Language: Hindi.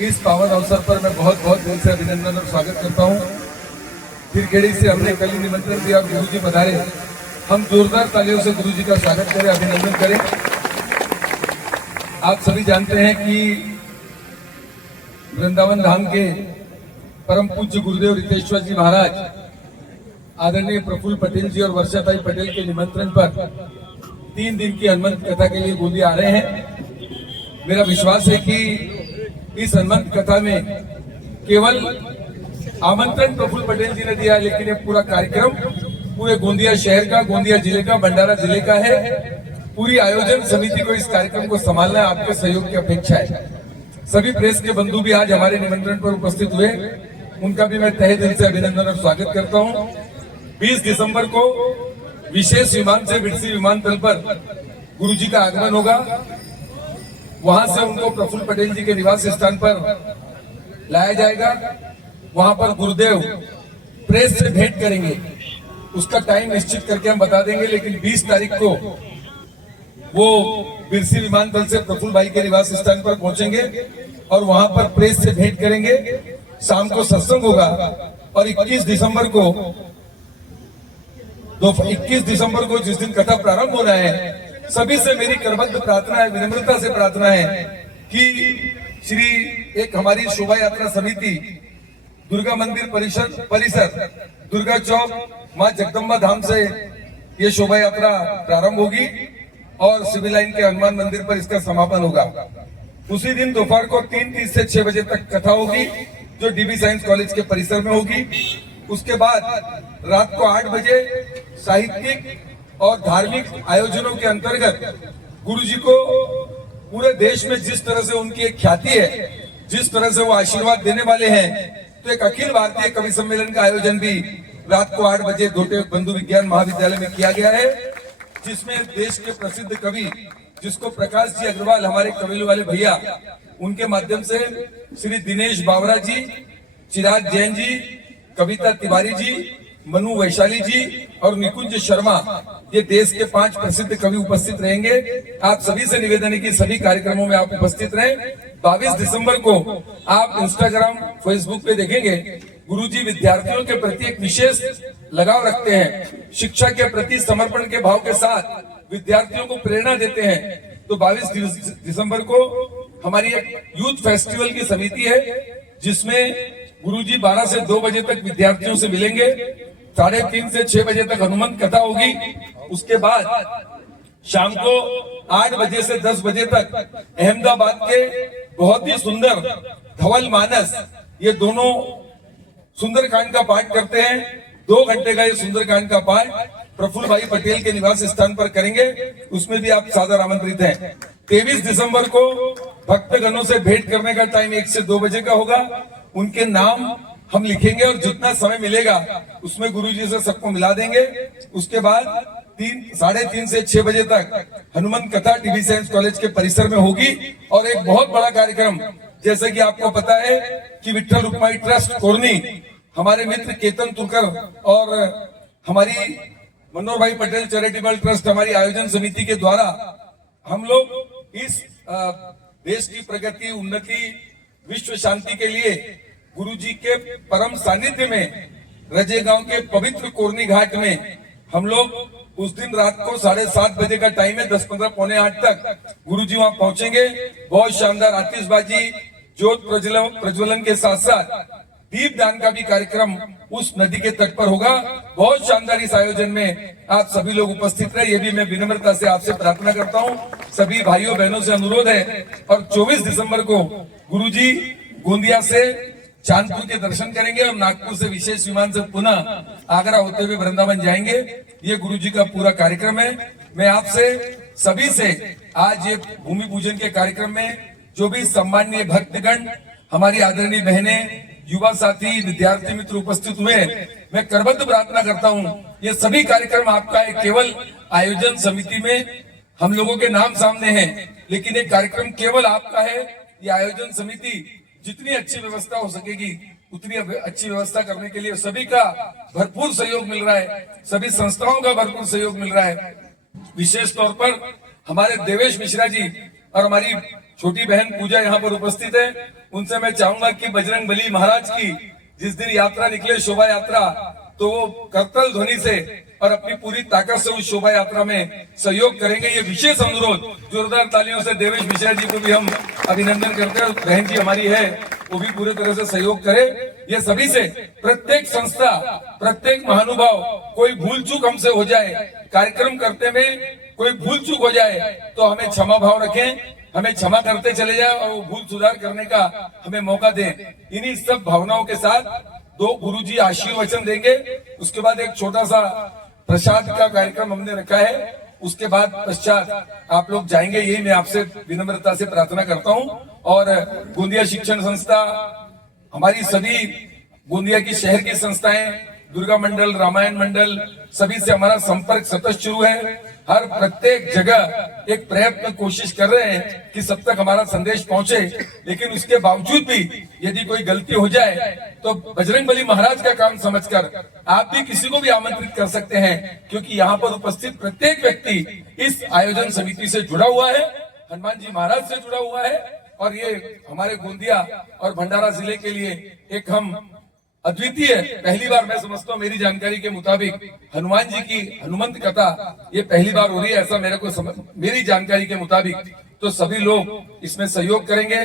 इस पावन अवसर पर मैं बहुत बहुत दिल से अभिनंदन और स्वागत करता हूं। खिरखेड़ी से हमने कल निमंत्रण दिया, गुरु जी पधारे, हम जोरदार तालियों से गुरु जी का स्वागत करें, अभिनंदन करें। आप सभी जानते हैं कि वृंदावन धाम के परम पूज्य गुरुदेव रितेश्वर जी महाराज आदरणीय प्रफुल्ल पटेल जी और वर्षाताई पटेल के निमंत्रण पर 3 दिन की हनुमंत कथा के लिए गोंदिया आ रहे हैं। मेरा विश्वास है कि इस हनुमंत कथा में केवल आमंत्रण प्रफुल्ल पटेल जी ने दिया, लेकिन ये पूरा कार्यक्रम पूरे गोंदिया शहर का, गोंदिया जिले का, भंडारा जिले का है। पूरी आयोजन समिति को इस कार्यक्रम को संभालना है, आपके सहयोग की अपेक्षा है। सभी प्रेस के बंधु भी आज हमारे निमंत्रण पर उपस्थित हुए, उनका भी मैं तहे दिल से अभिनंदन और स्वागत करता हूं। 20 दिसंबर को विशेष विमान से बिरसी विमानतल पर गुरु जी का आगमन होगा। वहां से उनको प्रफुल्ल पटेल जी के निवास स्थान पर लाया जाएगा। वहां पर गुरुदेव प्रेस से भेंट करेंगे, उसका टाइम निश्चित करके हम बता देंगे, लेकिन 20 तारीख को वो बिरसी विमानतल से प्रफुल्ल भाई के निवास स्थान पर पहुंचेंगे और वहां पर प्रेस से भेंट करेंगे। शाम को सत्संग होगा और 21 दिसंबर को जिस दिन कथा प्रारंभ होना है, सभी से मेरी करबद्ध प्रार्थना है, विनम्रता से प्रार्थना है कि एक हमारी शोभा यात्रा समिति दुर्गा मंदिर परिसर दुर्गा चौक मां जगदम्बा धाम से ये शोभा यात्रा प्रारंभ होगी और सिविल लाइन के हनुमान मंदिर पर इसका समापन होगा। उसी दिन दोपहर को 3:30 से 6 बजे तक कथा होगी, जो डीबी साइंस कॉलेज के परिसर में होगी। उसके बाद रात को 8 बजे साहित्यिक और धार्मिक आयोजनों के अंतर्गत गुरु जी को पूरे देश में जिस तरह से उनकी एक ख्याति है, जिस तरह से वो आशीर्वाद देने वाले हैं, तो एक अखिल भारतीय कवि सम्मेलन का आयोजन भी रात को 8 बजे धोटे बंधु विज्ञान महाविद्यालय में किया गया है, जिसमें देश के प्रसिद्ध कवि जिसको प्रकाश जी अग्रवाल हमारे कविल वाले भैया, उनके माध्यम से श्री दिनेश बावरा जी, चिराग जैन जी, कविता तिवारी जी, मनु वैशाली जी और निकुंज शर्मा, ये देश के 5 प्रसिद्ध कवि उपस्थित रहेंगे। आप सभी से निवेदन है कि सभी कार्यक्रमों में आप उपस्थित रहें। 22 दिसंबर को आप इंस्टाग्राम, फेसबुक पे देखेंगे गुरुजी विद्यार्थियों के प्रति एक विशेष लगाव रखते हैं, शिक्षा के प्रति समर्पण के भाव के साथ विद्यार्थियों को प्रेरणा देते हैं। तो 22 दिसंबर को हमारी एक यूथ फेस्टिवल की समिति है, जिसमें गुरुजी 12 से 2 बजे तक विद्यार्थियों से मिलेंगे, 3:30 से 6 बजे तक हनुमंत कथा होगी। उसके बाद शाम को 8 बजे से 10 बजे तक अहमदाबाद के बहुत ही सुंदर धवल मानस, ये दोनों सुंदरकांड का पाठ करते हैं। 2 घंटे का ये सुंदरकांड का पाठ प्रफुल्ल भाई पटेल के निवास स्थान पर करेंगे, उसमें भी आप सादर आमंत्रित हैं। 23 दिसंबर को भक्तगणों से भेंट करने का टाइम 1 से 2 बजे का होगा। उनके नाम हम लिखेंगे और जितना समय मिलेगा उसमें गुरुजी से सबको मिला देंगे। उसके बाद 3:30 से 6 बजे तक हनुमंत कथा डीबी साइंस कॉलेज के परिसर में होगी। और एक बहुत बड़ा कार्यक्रम, जैसे कि आपको पता है कि विठ्ठल रुक्माई ट्रस्ट कोरनी, हमारे मित्र केतन तुर्कर और हमारी मनोहर भाई पटेल चैरिटेबल ट्रस्ट, हमारी आयोजन समिति के द्वारा हम लोग इस देश की प्रगति, उन्नति, विश्व शांति के लिए गुरुजी के परम सानिध्य में रजे गांव के पवित्र कोरनी घाट में हम लोग उस दिन रात को 7:30 बजे का टाइम है, 10:15 पौने 8 तक गुरुजी वहां पहुंचेंगे। बहुत शानदार आतिशबाजी, ज्योत प्रज्वलन के साथ साथ दीपदान का भी कार्यक्रम उस नदी के तट पर होगा। बहुत शानदार इस आयोजन में आप सभी लोग उपस्थित रहे, ये भी मैं विनम्रता से आपसे प्रार्थना करता हूं। सभी भाइयों बहनों से अनुरोध है। और 24 दिसंबर को गुरुजी गोंदिया से चांदपुर के दर्शन करेंगे और नागपुर से विशेष विमान से पुनः आगरा होते हुए वृंदावन जाएंगे। ये गुरुजी का पूरा कार्यक्रम है। मैं आपसे सभी से आज ये भूमि पूजन के कार्यक्रम में जो भी सम्माननीय भक्तगण, हमारी आदरणीय बहनें, युवा साथी, विद्यार्थी मित्र उपस्थित हुए, मैं करबद्ध प्रार्थना करता हूं, ये सभी कार्यक्रम आपका है। केवल आयोजन समिति में हम लोगों के नाम सामने हैं, लेकिन ये कार्यक्रम केवल आपका है। ये आयोजन समिति जितनी अच्छी व्यवस्था हो सकेगी उतनी अच्छी व्यवस्था करने के लिए सभी का भरपूर सहयोग मिल रहा है, सभी संस्थाओं का भरपूर सहयोग मिल रहा है। विशेष तौर पर हमारे देवेश मिश्रा जी और हमारी छोटी बहन पूजा यहाँ पर उपस्थित है, उनसे मैं चाहूंगा कि बजरंग बली महाराज की जिस दिन यात्रा निकले, शोभा यात्रा, तो वो करतल ध्वनि से और अपनी पूरी ताकत से उस शोभा यात्रा में सहयोग करेंगे। ये विशेष अनुरोध जोरदार तालियों से देवेश मिश्रा जी को भी हम अभिनंदन करते हैं। बहन जी हमारी है, वो भी पूरी तरह से सहयोग करे। ये सभी से प्रत्येक संस्था, प्रत्येक महानुभाव, कोई भूल चूक हमसे हो जाए, कार्यक्रम करते में कोई भूल चूक हो जाए तो हमें क्षमा भाव रखें, हमें क्षमा करते चले जाए और वो भूल सुधार करने का हमें मौका दें। इन्हीं सब भावनाओं के साथ दो गुरुजी आशीर्वचन देंगे, उसके बाद एक छोटा सा प्रसाद का कार्यक्रम हमने रखा है, उसके बाद पश्चात आप लोग जाएंगे। यही मैं आपसे विनम्रता से प्रार्थना करता हूं। और गोंदिया शिक्षण संस्था, हमारी सभी गोंदिया की शहर की संस्थाएं, दुर्गा मंडल, रामायण मंडल, सभी से हमारा संपर्क सतत शुरू है। हर प्रत्येक जगह एक प्रयत्न कोशिश कर रहे हैं कि सब तक हमारा संदेश पहुंचे, लेकिन उसके बावजूद भी यदि कोई गलती हो जाए तो बजरंग बली महाराज का काम समझकर आप भी किसी को भी आमंत्रित कर सकते हैं, क्योंकि यहाँ पर उपस्थित प्रत्येक व्यक्ति इस आयोजन समिति से जुड़ा हुआ है, हनुमान जी महाराज से जुड़ा हुआ है। और ये हमारे गोंदिया और भंडारा जिले के लिए एक हम अद्वितीय, पहली बार मैं समझता हूँ, मेरी जानकारी के मुताबिक हनुमान जी की हनुमंत कथा ये पहली बार हो रही है, ऐसा मेरे को मेरी जानकारी के मुताबिक। तो सभी लोग इसमें सहयोग करेंगे।